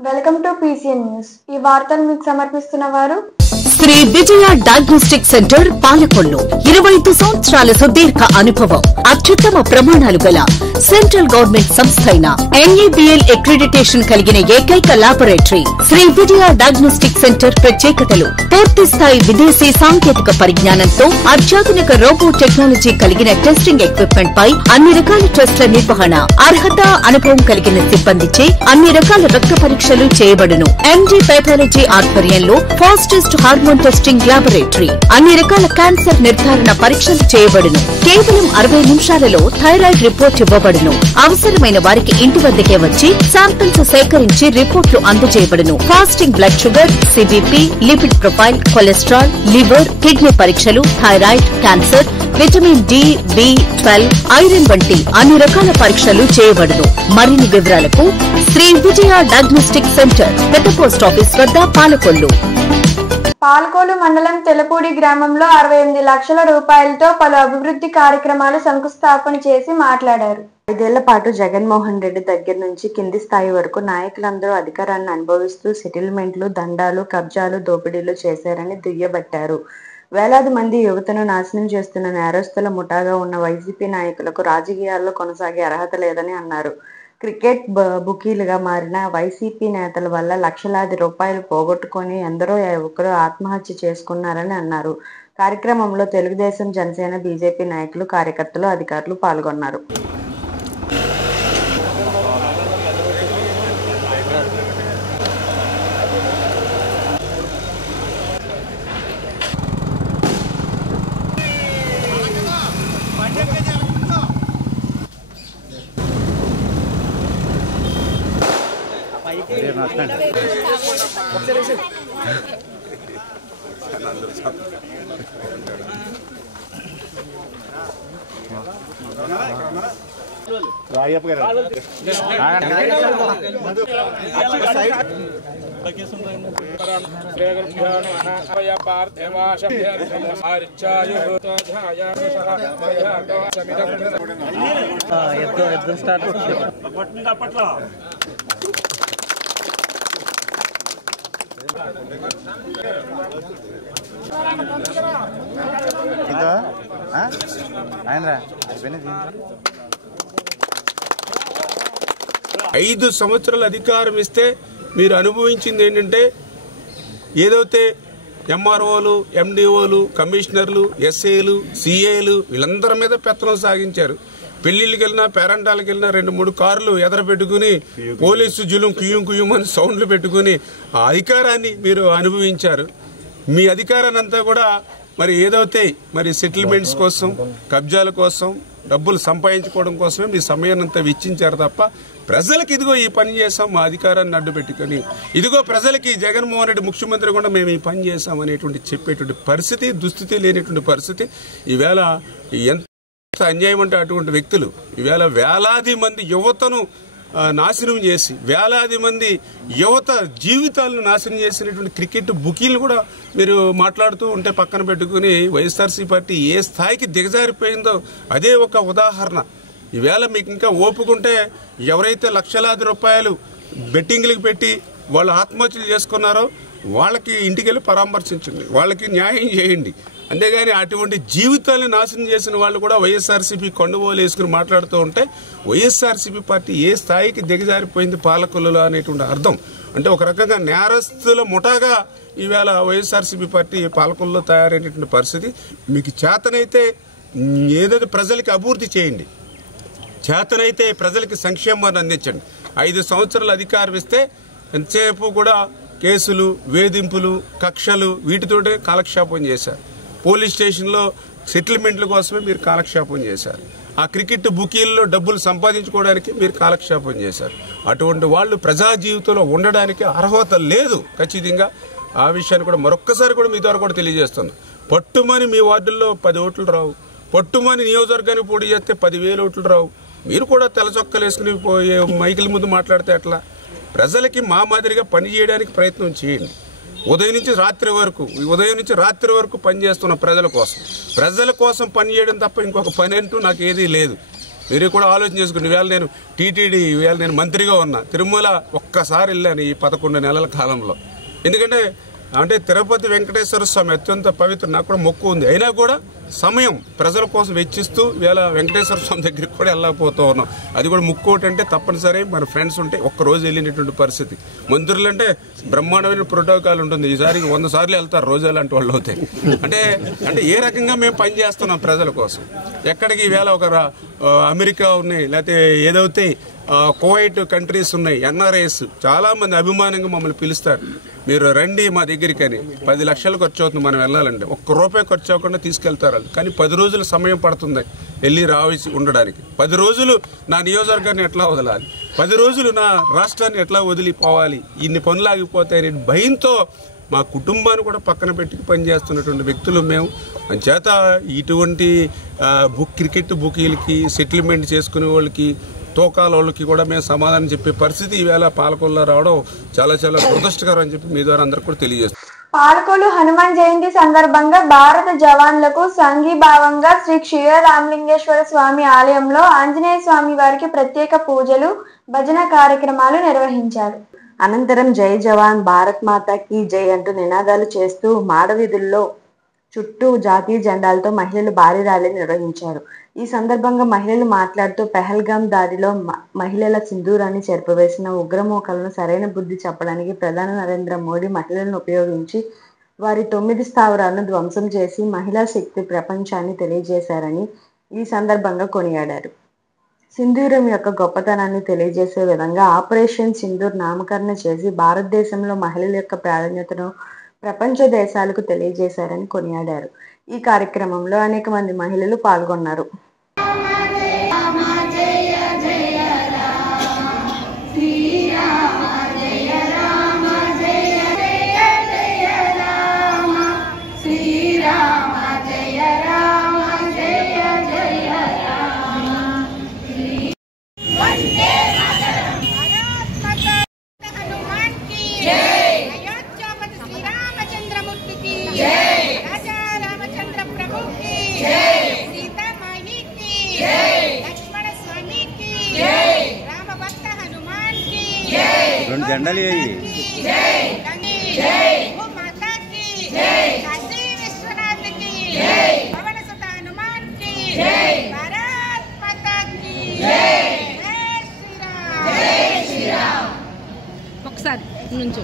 Welcome to PCN news. ఈ వార్తలు మీకు సమర్పిస్తున్న వారు శ్రీ విజయ డయాగ్నోస్టిక్ సెంటర్ పాలకొల్లు. 25 సంవత్సరాల సుదీర్ఘ అనుభవం, అత్యుత్తమ ప్రమాణాలు గల సెంట్రల్ గవర్నమెంట్ సంస్థ అయిన NABL అక్రిడిటేషన్ కలిగిన ఏకైక laboratory Shri Vijaya diagnostic centre. ప్రత్యేకతలు: పూర్తి స్థాయి విదేశీ సాంకేతిక పరిజ్ఞానంతో అత్యాధునిక రోబో టెక్నాలజీ కలిగిన టెస్టింగ్ ఎక్విప్మెంట్ పై అన్ని రకాల టెస్టుల నిర్వహణ, అర్హత, అనుభవం కలిగిన సిబ్బందిచే అన్ని రకాల రక్త పరీక్షలు చేయబడును. MD పైథాలజీ ఆధ్వర్యంలో ఫాస్టెస్ట్ హార్మోన్ టెస్టింగ్ లాబొరేటరీ, అన్ని రకాల క్యాన్సర్ నిర్ధారణ పరీక్షలు చేయబడును. కేవలం 60 నిమిషాలలో థైరాయిడ్ రిపోర్ట్ ఇవ్వబడును. అవసరమైన వారికి ఇంటి వద్దకే వచ్చి శాంపిల్స్ సేకరించి రిపోర్టులు అందజేయబడును. Fasting blood sugar, CBP, lipid profile, cholesterol, liver, kidney పరీక్షలు, thyroid, cancer, vitamin D, B12, iron వంటి అన్ని రకాల పరీక్షలు చేయబడును. మరిన్ని వివరాలకు శ్రీ విజయ డయాగ్నోస్టిక్ సెంటర్, పెద్ద పోస్ట్ ఆఫీస్ వద్ద, పాలకొల్లు. పాలకొల్లు మండలం తెలపూడి గ్రామంలో 68 లక్షల రూపాయలతో పలు అభివృద్ధి కార్యక్రమాలు శంకుస్థాపన చేసి మాట్లాడారు. 5 ఏళ్ల పాటు జగన్మోహన్ రెడ్డి దగ్గర నుంచి కింది స్థాయి వరకు నాయకులందరూ అధికారాన్ని అనుభవిస్తూ సెటిల్మెంట్లు, దండాలు, కబ్జాలు, దోపిడీలు చేశారని దుయ్యబట్టారు. వేలాది మంది యువతను నాశనం చేస్తున్న నేరస్తుల ముఠాగా ఉన్న వైసీపీ నాయకులకు రాజకీయాల్లో కొనసాగే అర్హత లేదని అన్నారు. క్రికెట్ బుకీలుగా మారిన వైసీపీ నేతల వల్ల లక్షలాది రూపాయలు పోగొట్టుకొని ఎందరో యువకులు ఆత్మహత్య చేసుకున్నారని అన్నారు. కార్యక్రమంలో తెలుగుదేశం, జనసేన, బీజేపీ నాయకులు, కార్యకర్తలు, అధికారులు పాల్గొన్నారు. ఐదు సంవత్సరాల అధికారం ఇస్తే మీరు అనుభవించింది ఏంటంటే ఏదైతే MROలు, MDOలు, కమిషనర్లు, SAలు, CAలు వీళ్ళందరి మీద పెత్తనం సాగించారు. పెళ్లిళ్ళకి వెళ్ళినా, పేరంటాలకు వెళ్ళినా 2-3 కార్లు ఎదర పెట్టుకుని పోలీసు జులుం కుయ్యం కుయ్యమని సౌండ్లు పెట్టుకుని ఆ అధికారాన్ని మీరు అనుభవించారు. మీ అధికారాన్ని అంతా కూడా మరి ఏదైతే మరి సెటిల్మెంట్స్ కోసం, కబ్జాల కోసం, డబ్బులు సంపాదించుకోవడం కోసమే మీ సమయాన్ని అంతా వెచ్చించారు తప్ప ప్రజలకు ఇదిగో ఈ పని చేసాం మా అధికారాన్ని అడ్డు పెట్టుకుని, ఇదిగో ప్రజలకి జగన్మోహన్ రెడ్డి ముఖ్యమంత్రి కూడా మేము ఈ పని చేసాం అనేటువంటి చెప్పేటువంటి పరిస్థితి, దుస్థితి లేనటువంటి పరిస్థితి. ఈవేళ ఎంత అన్యాయం అంటే అటువంటి వ్యక్తులు ఈవేళ వేలాది మంది యువతను నాశనం చేసి, వేలాది మంది యువత జీవితాలను నాశనం చేసినటువంటి క్రికెట్ బుకీలు కూడా మీరు మాట్లాడుతూ ఉంటే పక్కన పెట్టుకుని వైఎస్ఆర్సీ పార్టీ ఏ స్థాయికి దిగజారిపోయిందో అదే ఒక ఉదాహరణ. ఈవేళ మీకు ఇంకా ఓపుకుంటే ఎవరైతే లక్షలాది రూపాయలు బెట్టింగ్లకు పెట్టి వాళ్ళు ఆత్మహత్యలు చేసుకున్నారో వాళ్ళకి ఇంటికి వెళ్ళి పరామర్శించండి, వాళ్ళకి న్యాయం చేయండి. అంతేగాని అటువంటి జీవితాలను నాశనం చేసిన వాళ్ళు కూడా వైఎస్ఆర్సీపీ కొండబోలు వేసుకుని మాట్లాడుతూ ఉంటే వైఎస్ఆర్సీపీ పార్టీ ఏ స్థాయికి దిగజారిపోయింది పాలకొల్లులో అనేటువంటి అర్థం. అంటే ఒక రకంగా నేరస్తుల ముఠాగా ఈవేళ వైఎస్ఆర్సీపీ పార్టీ పాలకొల్లులో తయారైనటువంటి పరిస్థితి. మీకు చేతనైతే ఏదైతే ప్రజలకి అభివృద్ధి చేయండి, చేతనైతే ప్రజలకి సంక్షేమాన్ని అందించండి. 5 సంవత్సరాలు అధికారం ఇస్తే ఎంతసేపు కూడా కేసులు, వేధింపులు, కక్షలు వీటితోటే కాలక్షేపం చేశారు. పోలీస్ స్టేషన్లో సెటిల్మెంట్ల కోసమే మీరు కాలక్షేపం చేశారు. ఆ క్రికెట్ బుకీల్లో డబ్బులు సంపాదించుకోవడానికి మీరు కాలక్షేపం చేశారు. అటువంటి వాళ్ళు ప్రజా జీవితంలో ఉండడానికి అర్హత లేదు ఖచ్చితంగా. ఆ విషయాన్ని కూడా మరొక్కసారి కూడా మీ ద్వారా కూడా తెలియజేస్తున్నాను. పట్టుమని మీ వార్డుల్లో 10 ఓట్లు రావు, పట్టుమని నియోజకవర్గానికి పోటీ చేస్తే 10,000 ఓట్లు రావు. మీరు కూడా తెల్లచొక్కలు వేసుకుని పోయే మైకుల ముందు మాట్లాడితే ఎట్లా? ప్రజలకి మా మాదిరిగా పని చేయడానికి ప్రయత్నం చేయండి. ఉదయం నుంచి రాత్రి వరకు పనిచేస్తున్న ప్రజల కోసం పని చేయడం తప్ప ఇంకొక పని అంటూ నాకు ఏదీ లేదు. మీరు కూడా ఆలోచన చేసుకోండి. ఈవేళ నేను టీటీడీ, ఈవేళ నేను మంత్రిగా ఉన్నా. తిరుమల ఒక్కసారి వెళ్ళాను ఈ 11 నెలల కాలంలో. ఎందుకంటే తిరుపతి వెంకటేశ్వర స్వామి అత్యంత పవిత్ర, నాకు కూడా మొక్కు ఉంది. అయినా కూడా సమయం ప్రజల కోసం వెచ్చిస్తూ ఇవాళ వెంకటేశ్వర స్వామి దగ్గరికి కూడా వెళ్ళకపోతూ ఉన్నాం. అది కూడా ముక్కోటి అంటే తప్పనిసరి మన ఫ్రెండ్స్ ఉంటే ఒక్కరోజు వెళ్ళినటువంటి పరిస్థితి. మంత్రులు అంటే బ్రహ్మాండమైన ప్రోటోకాల్ ఉంటుంది. ఈసారి 100 సార్లు వెళ్తారు రోజు అలాంటి వాళ్ళు అవుతాయి. అంటే ఏ రకంగా మేము పనిచేస్తున్నాం ప్రజల కోసం. ఎక్కడికి ఈవేళ ఒక అమెరికా ఉన్నాయి, లేకపోతే ఏదైతే కువైట్ కంట్రీస్ ఉన్నాయి, ఎన్ఆర్ఐస్ చాలా మంది అభిమానంగా మమ్మల్ని పిలుస్తారు. మీరు రండి మా దగ్గరికి అని. 10 లక్షలు ఖర్చు అవుతుంది మనం వెళ్ళాలంటే. ₹1 ఖర్చు అవ్వకుండా తీసుకెళ్తారు. కానీ 10 రోజులు సమయం పడుతుంది వెళ్ళి రావాల్సి ఉండడానికి. 10 రోజులు నా నియోజకవర్గాన్ని ఎట్లా వదలాలి, 10 రోజులు నా రాష్ట్రాన్ని ఎట్లా వదిలిపోవాలి, ఇన్ని పనులు ఆగిపోతాయని భయంతో మా కుటుంబాన్ని కూడా పక్కన పెట్టి పనిచేస్తున్నటువంటి వ్యక్తులు మేము. అంచేత ఇటువంటి క్రికెట్ బుకీలకి, సెటిల్మెంట్ చేసుకునే వాళ్ళకి, తోకాల వాళ్ళకి కూడా మేము సమాధానం చెప్పే పరిస్థితి ఈవేళ పాలకొల్లో రావడం చాలా చాలా దురదృష్టకరం అని చెప్పి మీ ద్వారా అందరికీ కూడా తెలియజేస్తాం. పాలకొల్లు హనుమాన్ జయంతి సందర్భంగా భారత జవాన్లకు సంఘీభావంగా శ్రీ క్షీరరామలింగేశ్వర స్వామి ఆలయంలో ఆంజనేయ స్వామి వారికి ప్రత్యేక పూజలు, భజన కార్యక్రమాలు నిర్వహించారు. అనంతరం జై జవాన్, భారత్ మాతాకి జై అంటూ నినాదాలు చేస్తూ మాడవీధుల్లో చుట్టూ జాతీయ జెండాలతో మహిళలు భారీ ర్యాలీ నిర్వహించారు. ఈ సందర్భంగా మహిళలు మాట్లాడుతూ పెహల్గాం దాడిలో మహిళల సింధూరాన్ని చెరిపివేసిన ఉగ్రమూకలను సరైన బుద్ధి చెప్పడానికి ప్రధాని నరేంద్ర మోడీ మహిళలను ఉపయోగించి వారి 9 స్థావరాలను ధ్వంసం చేసి మహిళా శక్తి ప్రపంచాన్ని తెలియజేశారని ఈ సందర్భంగా కొనియాడారు. సింధూరం యొక్క గొప్పతనాన్ని తెలియజేసే విధంగా ఆపరేషన్ సింధూర్ నామకరణ చేసి భారతదేశంలో మహిళల యొక్క ప్రాధాన్యతను ప్రపంచ దేశాలకు తెలియజేశారని కొనియాడారు. ఈ కార్యక్రమంలో అనేక మంది మహిళలు పాల్గొన్నారు. జెండాలు ఒకసారి నుంచి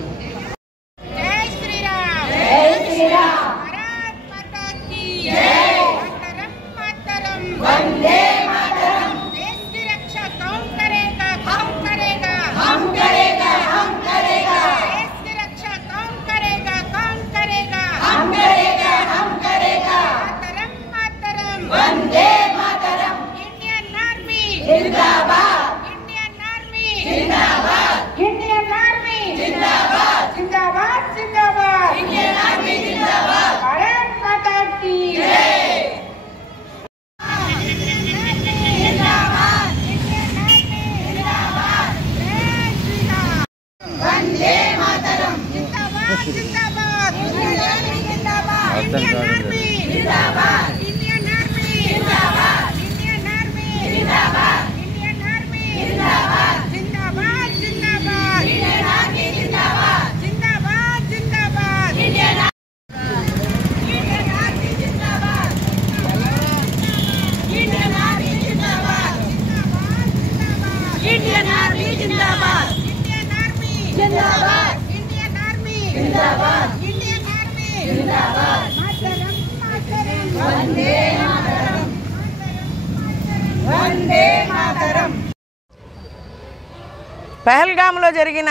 పెహల్గాంలో జరిగిన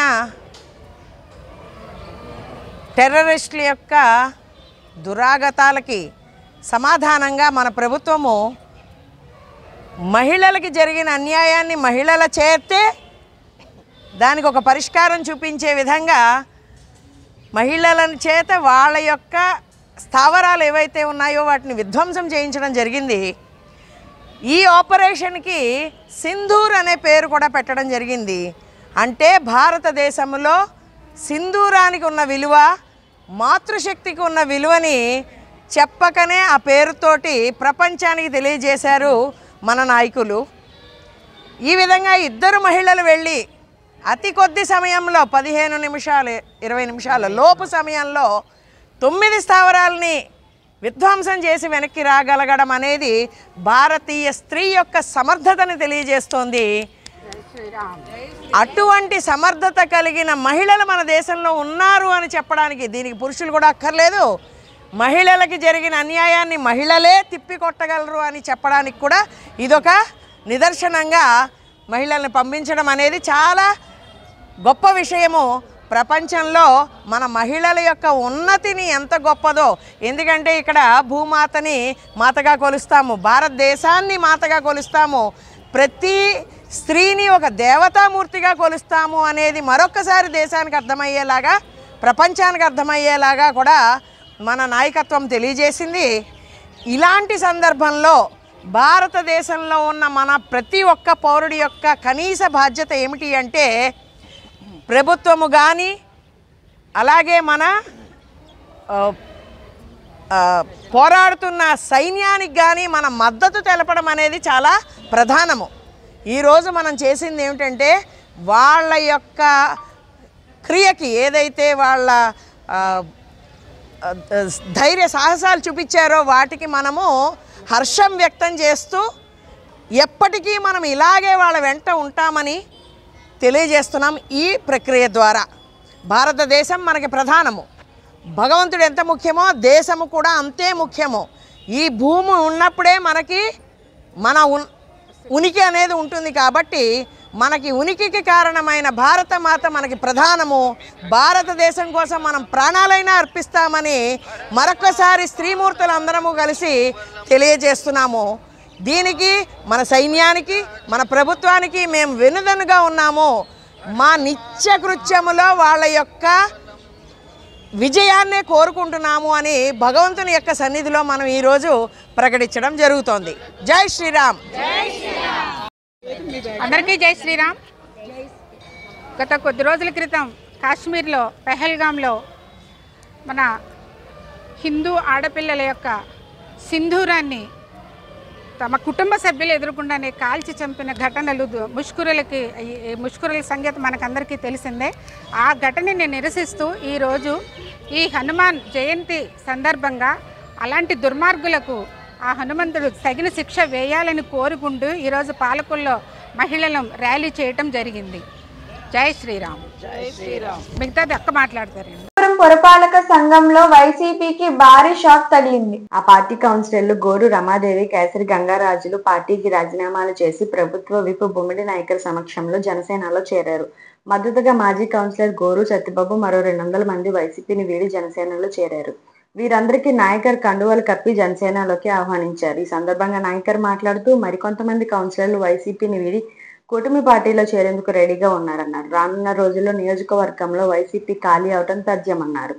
టెర్రరిస్టుల యొక్క దురాగతాలకి సమాధానంగా మన ప్రభుత్వము మహిళలకి జరిగిన అన్యాయాన్ని మహిళల చేతే దానికి ఒక పరిష్కారం చూపించే విధంగా మహిళలను చేత వాళ్ళ యొక్క స్థావరాలు ఏవైతే ఉన్నాయో వాటిని విధ్వంసం చేయించడం జరిగింది. ఈ ఆపరేషన్కి సింధూర్ అనే పేరు కూడా పెట్టడం జరిగింది. అంటే భారతదేశంలో సింధూరానికి ఉన్న విలువ, మాతృశక్తికి ఉన్న విలువని చెప్పకనే ఆ పేరుతోటి ప్రపంచానికి తెలియజేశారు మన నాయకులు. ఈ విధంగా ఇద్దరు మహిళలు వెళ్ళి అతి కొద్ది సమయంలో 15 నిమిషాలు 20 నిమిషాల లోపు సమయంలో 9 స్థావరాలని విధ్వంసం చేసి వెనక్కి రాగలగడం అనేది భారతీయ స్త్రీ యొక్క సమర్థతని తెలియజేస్తోంది. అటువంటి సమర్థత కలిగిన మహిళలు మన దేశంలో ఉన్నారు అని చెప్పడానికి, దీనికి పురుషులు కూడా అక్కర్లేదు, మహిళలకి జరిగిన అన్యాయాన్ని మహిళలే తిప్పికొట్టగలరు అని చెప్పడానికి కూడా ఇదొక నిదర్శనంగా మహిళల్ని పంపించడం అనేది చాలా గొప్ప విషయము. ప్రపంచంలో మన మహిళల యొక్క ఉన్నతిని ఎంత గొప్పదో, ఎందుకంటే ఇక్కడ భూమాతని మాతగా కొలుస్తాము, భారతదేశాన్ని మాతగా కొలుస్తాము, ప్రతి స్త్రీని ఒక దేవతామూర్తిగా కొలుస్తాము అనేది మరొక్కసారి దేశానికి అర్థమయ్యేలాగా, ప్రపంచానికి అర్థమయ్యేలాగా కూడా మన నాయకత్వం తెలియజేసింది. ఇలాంటి సందర్భంలో భారతదేశంలో ఉన్న మన ప్రతి ఒక్క పౌరుడి యొక్క కనీస బాధ్యత ఏమిటి అంటే, ప్రభుత్వము కానీ అలాగే మన పోరాడుతున్న సైన్యానికి కానీ మన మద్దతు తెలపడం అనేది చాలా ప్రధానము. ఈరోజు మనం చేసింది ఏమిటంటే, వాళ్ళ యొక్క క్రియకి ఏదైతే వాళ్ళ ధైర్య సాహసాలు చూపించారో వాటికి మనము హర్షం వ్యక్తం చేస్తూ ఎప్పటికీ మనం ఇలాగే వాళ్ళ వెంట ఉంటామని తెలియజేస్తున్నాం. ఈ ప్రక్రియ ద్వారా భారతదేశం మనకి ప్రధానము, భగవంతుడు ఎంత ముఖ్యమో దేశము కూడా అంతే ముఖ్యము. ఈ భూమి ఉన్నప్పుడే మనకి మన ఉనికి అనేది ఉంటుంది. కాబట్టి మనకి ఉనికికి కారణమైన భారతమాత మనకి ప్రధానము. భారతదేశం కోసం మనం ప్రాణాలైనా అర్పిస్తామని మరొకసారి స్త్రీమూర్తులందరము కలిసి తెలియజేస్తున్నాము. దీనికి మన సైన్యానికి, మన ప్రభుత్వానికి మేము వెనుదనుగా ఉన్నాము. మా నిత్యకృత్యములో వాళ్ళ యొక్క విజయాన్నే కోరుకుంటున్నాము అని భగవంతుని యొక్క సన్నిధిలో మనం ఈరోజు ప్రకటించడం జరుగుతోంది. జై శ్రీరామ్. అందరికీ జై శ్రీరామ్. గత కొద్ది రోజుల క్రితం కాశ్మీర్లో పెహల్గాంలో మన హిందూ ఆడపిల్లల యొక్క సింధూరాన్ని తమ కుటుంబ సభ్యులు ఎదుర్కొండానే కాల్చి చంపిన ఘటనలు ముష్కరుల సంగతి మనకందరికీ తెలిసిందే. ఆ ఘటనని నిరసిస్తూ ఈరోజు ఈ హనుమాన్ జయంతి సందర్భంగా అలాంటి దుర్మార్గులకు ఆ హనుమంతుడు తగిన శిక్ష వేయాలని కోరుకుంటూ ఈరోజు పాలకుల్లో మహిళలు ర్యాలీ చేయటం జరిగింది. జై శ్రీరామ్. జై శ్రీరామ్. మిగతాది అక్క మాట్లాడతారండి. పురపాలక సంఘంలో వైసీపీకి భారీ షాక్ తగిలింది. ఆ పార్టీ కౌన్సిలర్లు గోరు రమాదేవి, కేసరి గంగారాజులు పార్టీకి రాజీనామాలు చేసి ప్రభుత్వ విప్ బొమ్మిడి నాయకర్ సమక్షంలో జనసేనలో చేరారు. మద్దతుగా మాజీ కౌన్సిలర్ గోరు సత్యబాబు మరో 200 మంది వైసీపీని వీడి జనసేనలో చేరారు. వీరందరికీ నాయకర్ కండువాలు కప్పి జనసేనలోకి ఆహ్వానించారు. ఈ సందర్భంగా నాయకర్ మాట్లాడుతూ మరికొంతమంది కౌన్సిలర్లు వైసీపీని వీడి కూటమి పార్టీలో చేరేందుకు రెడీగా ఉన్నారన్నారు. రానున్న రోజుల్లో నియోజకవర్గంలో వైసీపీ ఖాళీ అవటం తథ్యమన్నారు.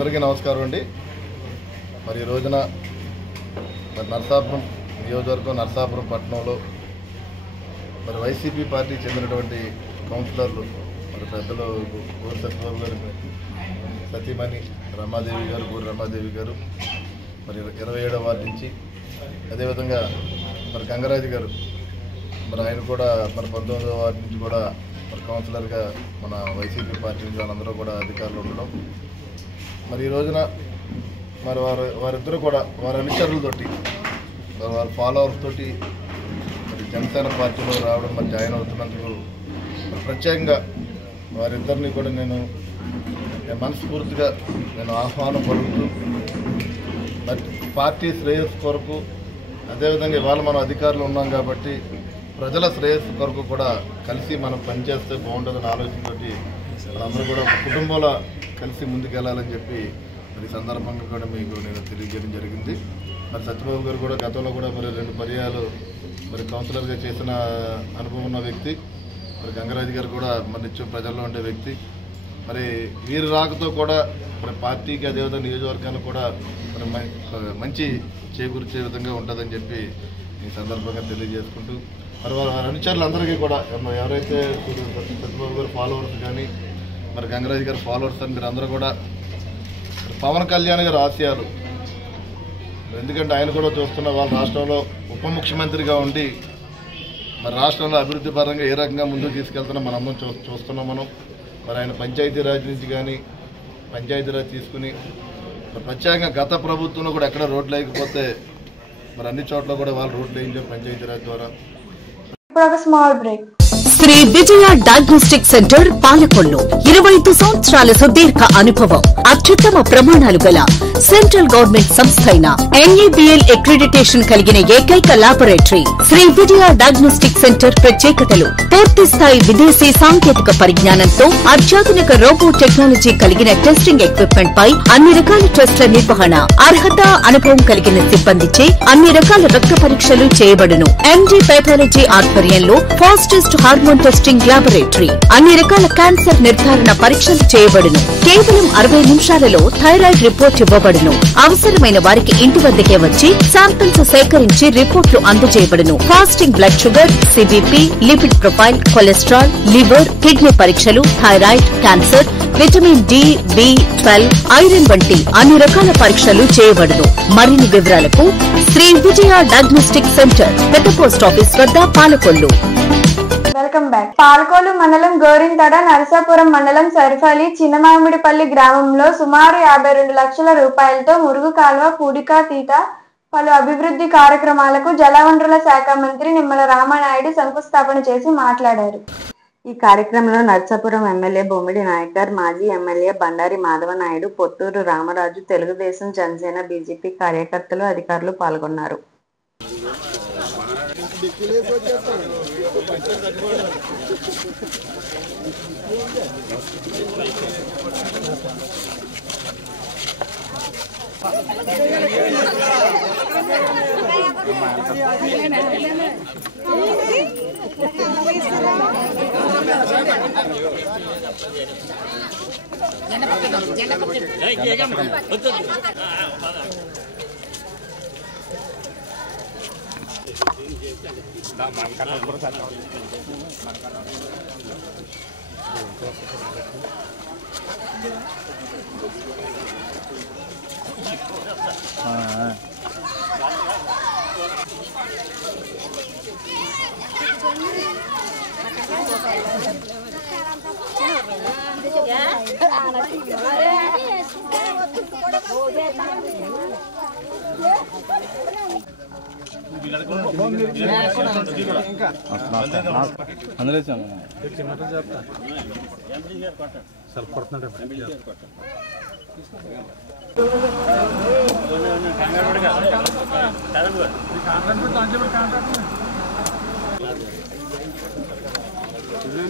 అందరికీ నమస్కారం అండి. మరి ఈ రోజున మరి నరసాపురం నియోజకవర్గం నరసాపురం పట్టణంలో మరి వైసీపీ పార్టీ చెందినటువంటి కౌన్సిలర్లు మరి పెద్దలు గోరు సత్యబాబు గారు, సతీమణి రమాదేవి గారు, గోరు రమాదేవి గారు మరి 27వ వార్డు నుంచి, అదేవిధంగా మరి గంగరాజు గారు మరి ఆయన కూడా మరి 19వ వార్డు నుంచి కూడా మరి కౌన్సిలర్గా మన వైసీపీ పార్టీ నుంచి వాళ్ళందరూ కూడా అధికారులు ఉండడం, మరి ఈ రోజున మరి వారిద్దరూ కూడా వారి అనుచరులతోటి వారి ఫాలోవర్స్ తోటి మరి జనసేన పార్టీలో రావడం మరి జాయిన్ అవుతున్నందుకు ప్రత్యేకంగా వారిద్దరిని కూడా నేను మనస్ఫూర్తిగా ఆహ్వానం పలుకుతూ మరి పార్టీ శ్రేయస్సు కొరకు, అదేవిధంగా ఇవాళ మనం అధికారులు ఉన్నాం కాబట్టి ప్రజల శ్రేయస్సు కొరకు కూడా కలిసి మనం పనిచేస్తే బాగుంటుందని ఆలోచనతోటి వాళ్ళందరూ కూడా కుటుంబంలో కలిసి ముందుకెళ్ళాలని చెప్పి మరి సందర్భంగా కూడా మీకు నేను తెలియజేయడం జరిగింది. మరి సత్యబాబు గారు కూడా గతంలో కూడా మరి 2 పర్యాయాలు మరి కౌన్సిలర్గా చేసిన అనుభవం ఉన్న వ్యక్తి. మరి గంగరాజు గారు కూడా మరి నిత్యం ప్రజల్లో ఉండే వ్యక్తి. మరి వీరి రాకతో కూడా మరి పార్టీకి అదేవిధంగా నియోజకవర్గానికి కూడా మరి మంచి చేకూర్చే విధంగా ఉంటుందని చెప్పి ఈ సందర్భంగా తెలియజేసుకుంటూ మరి వారి అనుచరులందరికీ కూడా ఎవరైతే సత్యబాబు గారు ఫాలోవర్స్ కానీ మరి గంగరాజు గారు ఫాలోవర్స్ అని మీరు అందరూ కూడా పవన్ కళ్యాణ్ గారి ఆశయాలు, ఎందుకంటే ఆయన కూడా చూస్తున్న వాళ్ళ రాష్ట్రంలో ఉప ముఖ్యమంత్రిగా ఉండి మరి రాష్ట్రంలో అభివృద్ధి పరంగా ఏ రకంగా ముందుకు తీసుకెళ్తున్నా మనందరం చూస్తున్నాం. మరి ఆయన పంచాయతీరాజ్ నుంచి కానీ పంచాయతీరాజ్ తీసుకుని మరి ప్రత్యేకంగా గత ప్రభుత్వంలో కూడా ఎక్కడ రోడ్లు లేకపోతే మరి అన్ని చోట్ల కూడా వాళ్ళు రోడ్లు వేయించారు పంచాయతీరాజ్ ద్వారా. Small break. Shri Vijaya diagnostic centre Palakollu 25 సంవత్సరాల సుదీర్ఘ అనుభవం, అత్యుత్తమ ప్రమాణాలు గల సెంట్రల్ గవర్నమెంట్ సంస్థ అయిన NABL అక్రిడిటేషన్ కలిగిన ఏకైక laboratory Shri Vijaya diagnostic centre. ప్రత్యేకతలు: పూర్తి స్థాయి విదేశీ సాంకేతిక పరిజ్ఞానంతో అత్యాధునిక రోబో టెక్నాలజీ కలిగిన టెస్టింగ్ ఎక్విప్మెంట్ పై అన్ని రకాల టెస్టుల నిర్వహణ, అర్హత, అనుభవం కలిగిన సిబ్బందిచే అన్ని రకాల రక్త పరీక్షలు చేయబడును. MD పెథాలజీ ఆధ్వర్యంలో ఫాస్టెస్ట్ హార్మోన్ టెస్టింగ్ ల్యాబొరేటరీ, అన్ని రకాల క్యాన్సర్ నిర్ధారణ పరీక్షలు చేయబడును. కేవలం 60 నిమిషాలలో థైరాయిడ్ రిపోర్ట్ ఇవ్వబడును. అవసరమైన వారికి ఇంటి వద్దకే వచ్చి శాంపిల్స్ సేకరించి రిపోర్ట్లు అందజేయబడును. Fasting blood sugar, CBP, lipid profile, cholesterol, liver, kidney పరీక్షలు, thyroid, cancer, vitamin D, B12, iron వంటి అన్ని రకాల పరీక్షలు చేయబడును. మరిన్ని వివరాలకు శ్రీ విజయ డయాగ్నోస్టిక్ సెంటర్, పెద్ద పోస్ట్ ఆఫీస్ వద్ద, పాలకొల్లు. Welcome back. పాలకొల్లు మండలం గోరింతడ, నరసాపురం మండలం సరిఫలి, చిన్నమామిడిపల్లి గ్రామంలో సుమారు 52 లక్షల రూపాయలతో మురుగు కాలువ పూడికతీత పలు అభివృద్ధి కార్యక్రమాలకు జలవనరుల శాఖ మంత్రి నిమ్మల రామానాయుడు శంకుస్థాపన చేసి మాట్లాడారు. ఈ కార్యక్రమంలో నర్సాపురం ఎమ్మెల్యే బొమ్మిడి నాయకర్, మాజీ ఎమ్మెల్యే బండారి మాధవనాయుడు, పొత్తూరు రామరాజు, తెలుగుదేశం, జనసేన, బీజేపీ కార్యకర్తలు, అధికారులు పాల్గొన్నారు.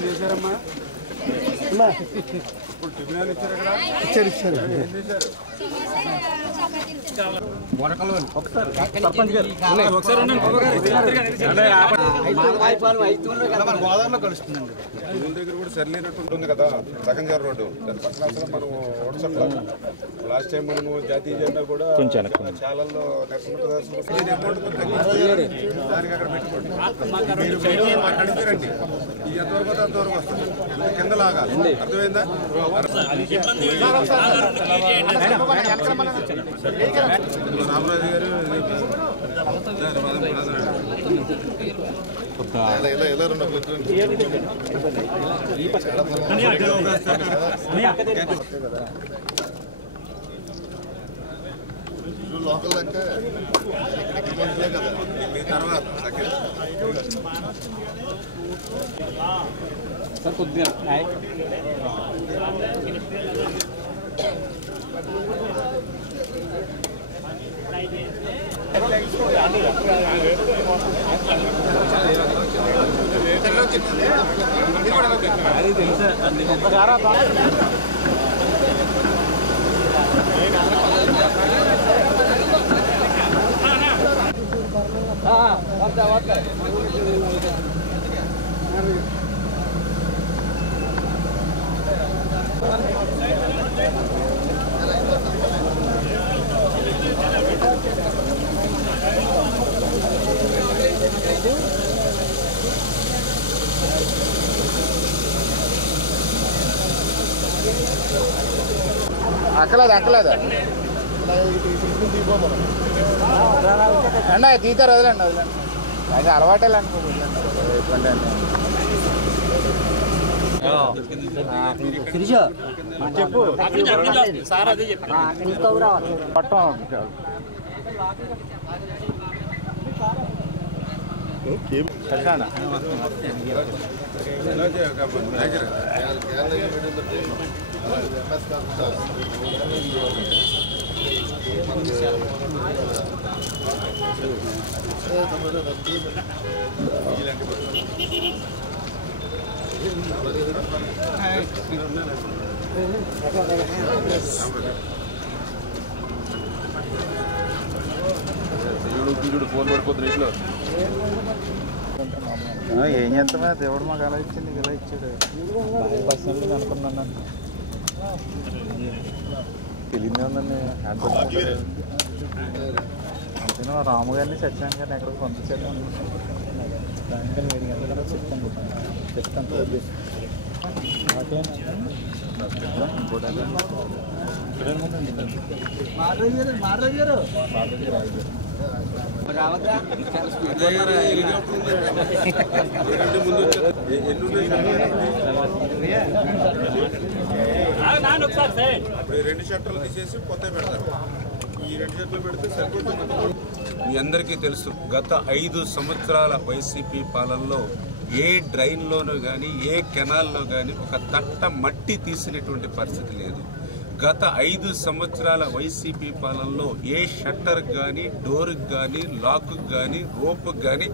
చేశారమ్మా గోదావరిలో కలుస్తుందండి. దగ్గర కూడా సరిలేనట్టు ఉంటుంది కదా సగంజార్ రోడ్డు. దాని పక్కన అసలు మనం ఓట్సప్ల లాస్ట్ టైం మనము జాతీయ జెండా కూడా చాలల్లో దానికి అక్కడ పెట్టుకోండి. మీరు అడిగారండి ఇది ఎంతవరకు అంతవరకు వస్తుంది. కింద లాగాలి. అర్థమైందా? రామరాజు గారు లోకల్ అంటే కదా మీ తర్వాత సార్ కొద్దిగా అది తెలుసా అక్కలేదు అన్న తీతారు వదలండి అది అలవాటేలా అనుకోండి చెప్పు పట్టం ఫోన్ పడిపోతుంది ఇంట్లో. ఏం చేస్తామే దేవుడు మాకు ఎలా ఇచ్చింది ఇలా ఇచ్చాడు. పర్సనల్గా అనుకున్నాను తెలియదే ఉందండి. అంతేనా రాము గారిని సత్యాన్ని గారిని ఎక్కడికి పంపించాను. దానికని మీరు ఎంత చెప్తాను రెండు షట్టర్లు తీసేసి కొత్త పెడతారు. ఈ రెండు షట్టర్లు పెడితే సరిపోతుంది. మీ అందరికీ తెలుసు గత 5 సంవత్సరాల వైసీపీ పాలనలో ఏ డ్రైన్లోనూ కానీ ఏ కెనాల్లో కానీ ఒక తట్ట మట్టి తీసినటువంటి పరిస్థితి లేదు. గత 5 సంవత్సరాల వైసీపీ పాలనలో ఏ షట్టర్ కానీ డోర్కి కానీ లాక్కి కానీ రోప్కి కానీ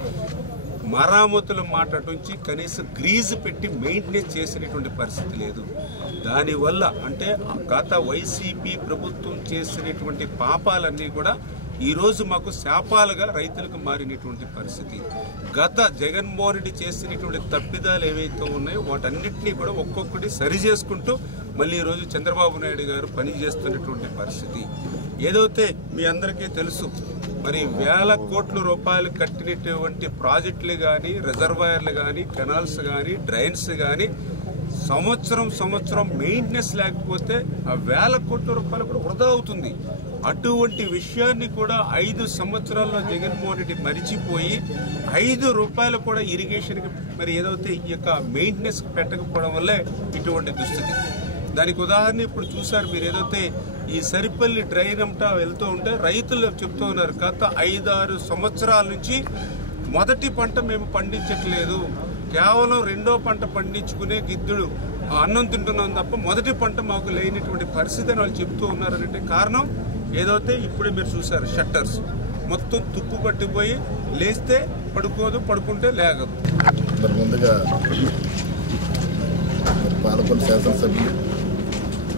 మరామతుల మాట నుంచి కనీసం గ్రీజ్ పెట్టి మెయింటెనెన్స్ చేసినటువంటి పరిస్థితి లేదు. దానివల్ల అంటే గత వైసీపీ ప్రభుత్వం చేసినటువంటి పాపాలన్నీ కూడా ఈరోజు మాకు శాపాలుగా రైతులకు మారినటువంటి పరిస్థితి. గత జగన్మోహన్ రెడ్డి చేసినటువంటి తప్పిదాలు ఏవైతే ఉన్నాయో వాటన్నిటినీ కూడా ఒక్కొక్కటి సరి చేసుకుంటూ మళ్ళీ ఈరోజు చంద్రబాబు నాయుడు గారు పనిచేస్తున్నటువంటి పరిస్థితి. ఏదైతే మీ అందరికీ తెలుసు మరి వేల కోట్ల రూపాయలు కట్టినటువంటి ప్రాజెక్టులు కానీ రిజర్వాయర్లు కానీ కెనాల్స్ కానీ డ్రైన్స్ కానీ సంవత్సరం మెయింటెనెన్స్ లేకపోతే ఆ వేల కోట్ల రూపాయలు కూడా వృధా అవుతుంది. అటువంటి విషయాన్ని కూడా 5 సంవత్సరాల్లో జగన్మోహన్ రెడ్డి మరిచిపోయి 5 రూపాయలు కూడా ఇరిగేషన్కి మరి ఏదైతే ఈ యొక్క మెయింటెనెన్స్ పెట్టకపోవడం వల్లే ఇటువంటి దుస్థితి. దానికి ఉదాహరణ ఇప్పుడు చూసారు మీరు ఏదైతే ఈ సరిపల్లి డ్రైన్ అంతా వెళ్తూ ఉంటే రైతులు చెప్తూ ఉన్నారు గత 5-6 సంవత్సరాల నుంచి మొదటి పంట మేము పండించట్లేదు, కేవలం రెండో పంట పండించుకునే గిద్దుడు అన్నం తింటున్నాం తప్ప మొదటి పంట మాకు లేనటువంటి పరిస్థితి అని వాళ్ళు చెప్తూ ఉన్నారంటే కారణం ఏదైతే ఇప్పుడే మీరు చూసారు షట్టర్స్ మొత్తం తుప్పు పట్టిపోయి లేస్తే పడుకోదు, పడుకుంటే లేగదు. ముందుగా పాలకొల్లు శాసనసభ్యులు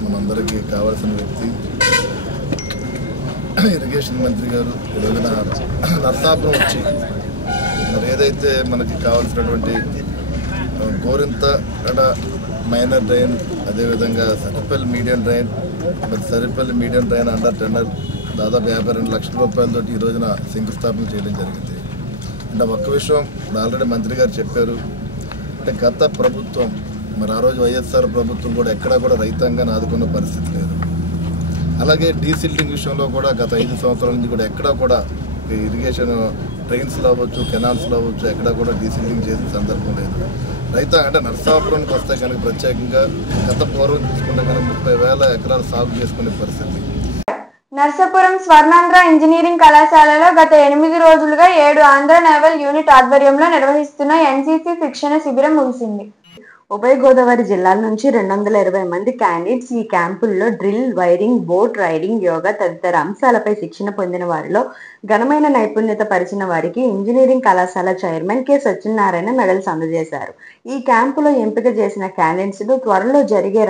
మనందరికీ కావాల్సిన వ్యక్తి ఇరిగేషన్ మంత్రి గారు ఈ రోజున నర్సాపురం వచ్చి మరి ఏదైతే మనకి కావాల్సినటువంటి గోరింత మైనర్ డ్రైన్, అదేవిధంగా సరిపల్లి మీడియం డ్రైన్, మరి Saripalli medium drain under tender దాదాపు 52 లక్షల రూపాయలతో ఈ రోజున శంకుస్థాపన చేయడం జరిగింది. అంటే ఒక్క విషయం ఆల్రెడీ మంత్రి గారు చెప్పారు, అంటే గత ప్రభుత్వం మరి ఆ రోజు వైఎస్ఆర్ ప్రభుత్వం కూడా ఎక్కడా కూడా రైతాంగాన్ని ఆదుకున్న పరిస్థితి లేదు. అలాగే డీసిల్టింగ్ విషయంలో కూడా గత 5 సంవత్సరాల నుంచి కూడా ఎక్కడా కూడా ఇరిగేషన్ ట్రైన్స్లో అవ్వచ్చు, కెనాల్స్లో అవ్వచ్చు, ఎక్కడా కూడా డీసిల్టింగ్ చేసిన సందర్భం లేదు. అంటే నర్సాపురానికి వస్తే కనుక ప్రత్యేకంగా గత పూర్వం తీసుకుంటే కనుక 30,000 ఎకరాలు సాగు చేసుకునే పరిస్థితి. నర్సాపురం స్వర్ణాంధ్ర ఇంజనీరింగ్ కళాశాలలో గత 8 రోజులుగా 7 ఆంధ్ర నేవల్ యూనిట్ ఆధ్వర్యంలో నిర్వహిస్తున్న ఎన్సీసీ శిక్షణ శిబిరం ముగిసింది. ఉభయ గోదావరి జిల్లాల నుంచి 220 మంది క్యాండిడేట్స్ ఈ క్యాంపుల్లో drill, wiring, boat riding, yoga తదితర అంశాలపై శిక్షణ పొందిన వారిలో ఘనమైన నైపుణ్యత పరిచిన వారికి ఇంజనీరింగ్ కళాశాల చైర్మన్ కె సత్యనారాయణ మెడల్స్ అందజేశారు. ఈ క్యాంపులో ఎంపిక చేసిన క్యాండిడేట్స్ను త్వరలో జరిగే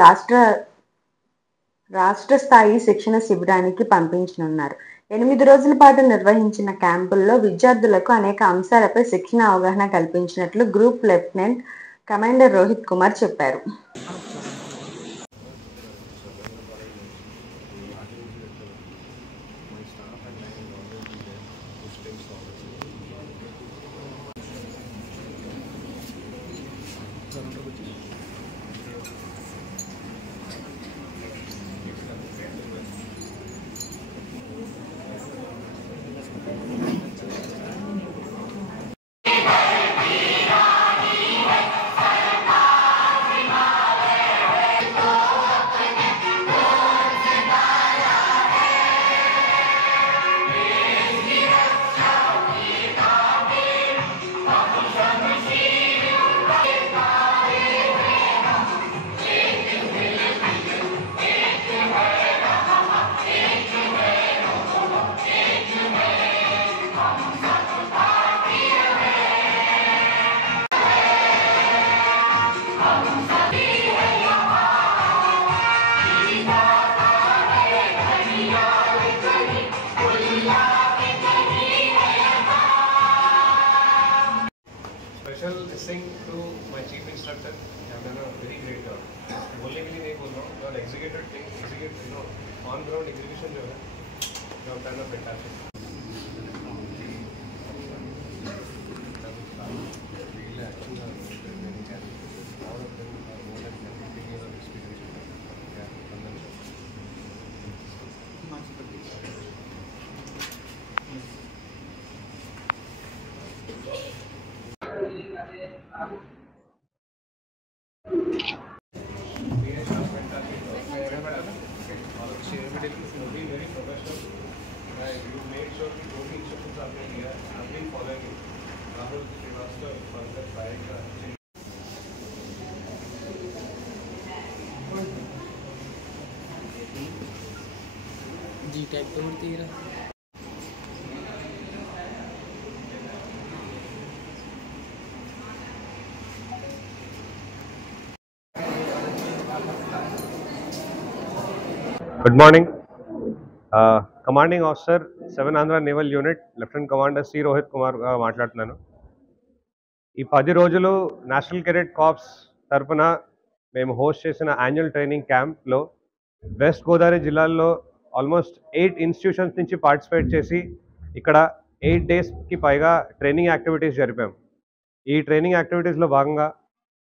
రాష్ట్ర స్థాయి శిక్షణ శిబిరానికి పంపించనున్నారు. 8 రోజుల పాటు నిర్వహించిన క్యాంపుల్లో విద్యార్థులకు అనేక అంశాలపై శిక్షణ అవగాహన కల్పించినట్లు group lieutenant commander Rohit Kumar చెప్పారు. Special listening to my chief instructor. They have done a very great job. बोलने के लिए नहीं बोल रहा हूँ, but executed things, on ground execution जो है, they have done a fantastic. जी टाइप तो होती है. Good morning. Commanding Officer 7 Andhra Naval Unit Lieutenant Commander C. Rohit Kumar మాట్లాడుతున్నాను. ఈ 10 రోజులు నేషనల్ కెడెట్ కార్ప్స్ తరఫున మేము హోస్ట్ చేసిన యాన్యువల్ ట్రైనింగ్ క్యాంప్లో వెస్ట్ గోదావరి జిల్లాల్లో ఆల్మోస్ట్ 8 ఇన్స్టిట్యూషన్స్ నుంచి పార్టిసిపేట్ చేసి ఇక్కడ 8 డేస్కి పైగా ట్రైనింగ్ యాక్టివిటీస్ జరిపాం. ఈ ట్రైనింగ్ యాక్టివిటీస్లో భాగంగా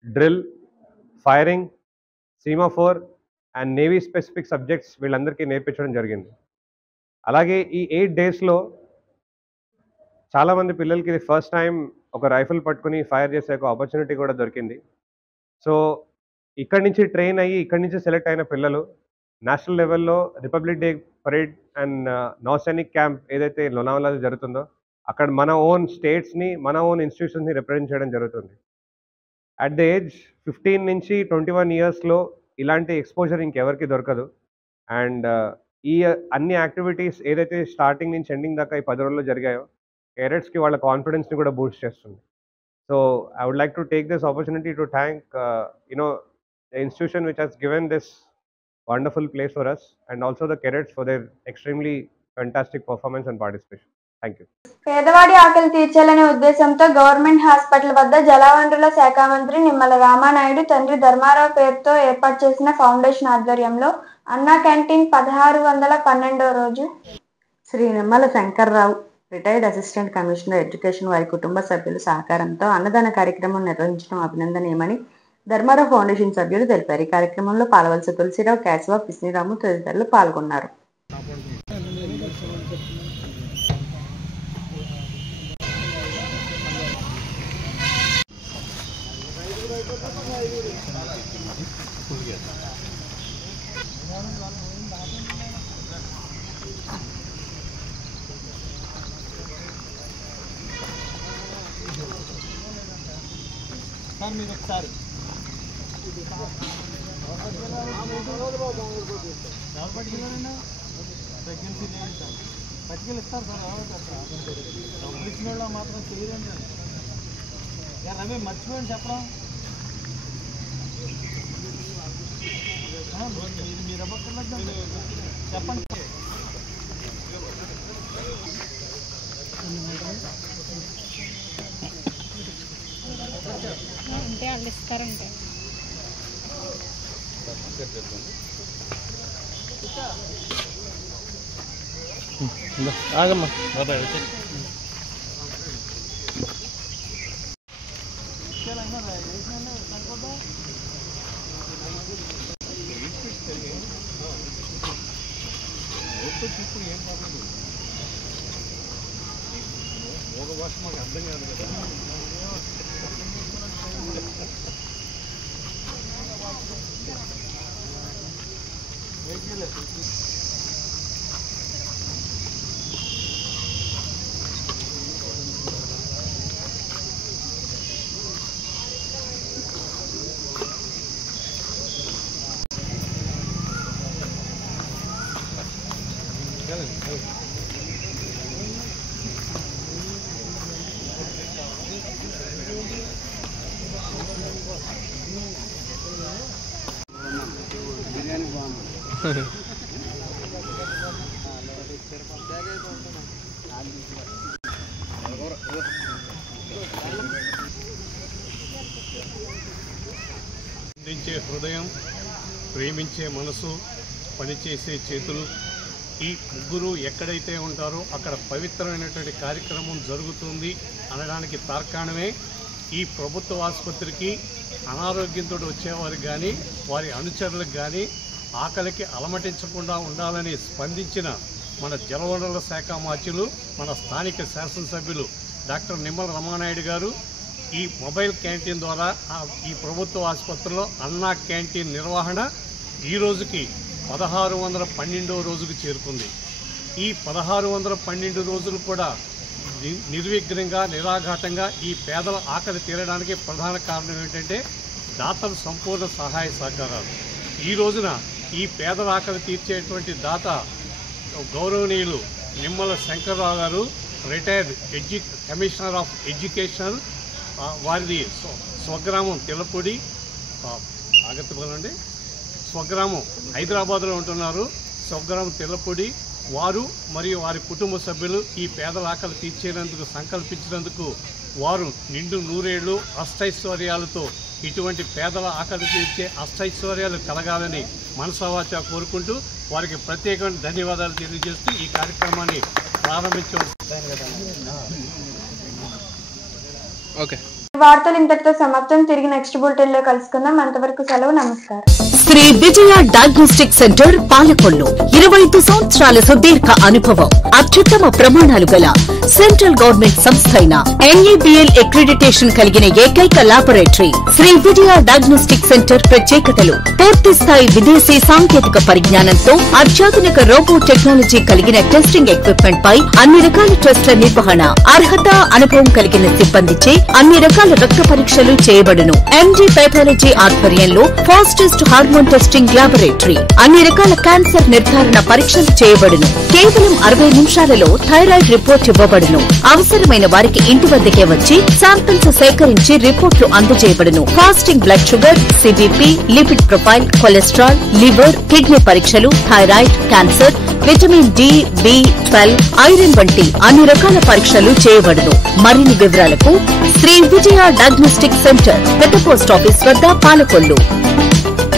drill, firing, semaphore and navy specific subjects వీళ్ళందరికీ నేర్పించడం జరిగింది. అలాగే ఈ 8 డేస్లో చాలామంది పిల్లలకి ఇది ఫస్ట్ టైం ఒక రైఫిల్ పట్టుకుని ఫైర్ చేసే ఒక ఆపర్చునిటీ కూడా దొరికింది. సో ఇక్కడి నుంచి ట్రైన్ అయ్యి ఇక్కడి నుంచి సెలెక్ట్ అయిన పిల్లలు నేషనల్ లెవెల్లో republic day parade and Nausainik camp ఏదైతే లోనావాలాలో జరుగుతుందో అక్కడ మన ఓన్ స్టేట్స్ని, మన ఓన్ ఇన్స్టిట్యూషన్స్ని రిప్రజెంట్ చేయడం జరుగుతుంది. అట్ ద ఏజ్ 15 నుంచి 21 ఇయర్స్లో ఇలాంటి ఎక్స్పోజర్ ఇంకెవరికి దొరకదు. అండ్ ఈ అన్ని యాక్టివిటీస్ ఏదైతే స్టార్టింగ్ నుంచి ఎండింగ్ దాకా ఈ 10 రోజుల్లో జరిగాయో కేడెట్స్కి వాళ్ళ కాన్ఫిడెన్స్ని కూడా బూస్ట్ చేస్తుంది. So I would like to take this opportunity to thank the institution which has given this wonderful place for us, and also the cadets for their extremely fantastic performance and participation. Thank you. పేదవాడి ఆకలి తీర్చాలనే ఉద్దేశంతో government hospital వద్ద జలవనరుల శాఖ మంత్రి నిమ్మల రామానాయుడు తండ్రి ధర్మారావు పేరుతో ఏర్పాటు చేసిన ఫౌండేషన్ ఆధ్వర్యంలో అన్నా క్యాంటీన్ 1612వ రోజు Shri Nimmala Shankarrao retired assistant commissioner education వారి కుటుంబ సభ్యుల సహకారంతో అన్నదాన కార్యక్రమం నిర్వహించడం అభినందనీయమని ధర్మారావు ఫౌండేషన్ సభ్యులు తెలిపారు. ఈ కార్యక్రమంలో పాలవలస తులసిరావు, కేశవ, పిస్నిరాము తదితరులు పాల్గొన్నారు. మీరు ఒకసారి ఎవరు పట్టుకెళ్ళారండి? ప్రెగ్నెన్సీ లేదు సార్, పట్టుకెళ్ళిస్తారు సార్. డబ్బులు ఇచ్చిన వాళ్ళు మాత్రం చేయరండి. రవి మర్చిపోయింది చెప్పడం. మీరు అవ్వక్కర్లేదు చెప్పండి. అంటే వాళ్ళు ఇస్తారంటే ఆగమ్మా. ఏం పర్లేదు, ఒక భాష మాకు అర్థం కాదు కదా. అందించే హృదయం, ప్రేమించే మనసు, పనిచేసే చేతులు, ఈ ముగ్గురు ఎక్కడైతే ఉంటారో అక్కడ పవిత్రమైనటువంటి కార్యక్రమం జరుగుతుంది అనడానికి తార్కాణమే ఈ ప్రభుత్వ ఆసుపత్రికి అనారోగ్యంతో వచ్చేవారికి కానీ వారి అనుచరులకు కానీ ఆకలికి అలమటించకుండా ఉండాలని స్పందించిన మన జలవనరుల శాఖ మాత్యులు, మన స్థానిక శాసనసభ్యులు డాక్టర్ నిమ్మల రామానాయుడు గారు ఈ మొబైల్ క్యాంటీన్ ద్వారా ఈ ప్రభుత్వ ఆసుపత్రిలో అన్నా క్యాంటీన్ నిర్వహణ ఈ రోజుకి 1612వ రోజుకు చేరుకుంది. ఈ 1612 రోజులు కూడా నిర్విఘ్నంగా నిరాఘాటంగా ఈ పేదల ఆకలి తీరడానికి ప్రధాన కారణం ఏంటంటే దాతల సంపూర్ణ సహాయ సహకారాలు. ఈ రోజున ఈ పేదల ఆకలి తీర్చేటువంటి దాత గౌరవనీయులు నిమ్మల శంకర్రావు గారు, రిటైర్డ్ కమిషనర్ ఆఫ్ ఎడ్యుకేషన్, వారిది స్వగ్రామం తెల్లపూడి, ఆగత్తులండి స్వగ్రామం హైదరాబాద్లో ఉంటున్నారు. స్వగ్రామం తెల్లపూడి వారు మరియు వారి కుటుంబ సభ్యులు ఈ పేదల ఆకలి తీర్చేందుకు సంకల్పించినందుకు వారు నిండు నూరేళ్లు అష్టైశ్వర్యాలతో ఇటువంటి పేదల ఆకలి తీర్చే అష్టైశ్వర్యాలు కలగాలని మనసావాచ కోరుకుంటూ వారికి ప్రత్యేకమైన ధన్యవాదాలు తెలియజేస్తూ ఈ కార్యక్రమాన్ని ప్రారంభించవచ్చు. ఓకే, వార్తలు ఇంతటితో సమాప్తం. తిరిగి నెక్స్ట్ బులెటిన్ లో కలుసుకుందాం. అంతవరకు సెలవు, నమస్కారం. శ్రీ విజయ డయాగ్నోస్టిక్ సెంటర్ పాలకొల్లు 25 సంవత్సరాల సుదీర్ఘ అనుభవం, అత్యుత్తమ ప్రమాణాలు గల సెంట్రల్ గవర్నమెంట్ సంస్థ అయిన NABL అక్రిడిటేషన్ కలిగిన ఏకైక laboratory Shri Vijaya diagnostic centre ప్రత్యేకతలు పూర్తి స్థాయి విదేశీ సాంకేతిక పరిజ్ఞానంతో అత్యాధునిక రోబో టెక్నాలజీ కలిగిన టెస్టింగ్ ఎక్విప్మెంట్ పై అన్ని రకాల టెస్టుల నిర్వహణ, అర్హత, అనుభవం కలిగిన సిబ్బందిచే అన్ని రకాల రక్త పరీక్షలు చేయబడును. MD పైథాలజీ ఆధ్వర్యంలో fastest hormone hormone testing laboratory, అన్ని రకాల క్యాన్సర్ నిర్ధారణ పరీక్షలు చేయబడును. కేవలం 60 నిమిషాలలో థైరాయిడ్ రిపోర్ట్ ఇవ్వబడును. అవసరమైన వారికి ఇంటి వద్దకే వచ్చి శాంపిల్స్ సేకరించి రిపోర్ట్లు అందజేయబడును. Fasting blood sugar, CBP, lipid profile, cholesterol, liver, kidney పరీక్షలు, థైరాయిడ్, క్యాన్సర్, విటమిన్ డి, బి12, ఐరన్ వంటి అన్ని రకాల పరీక్షలు చేయబడును. మరిన్ని వివరాలకు శ్రీ విజయ డయాగ్నోస్టిక్ సెంటర్, పెద్ద పోస్ట్ ఆఫీస్ వద్ద, పాలకొల్లు.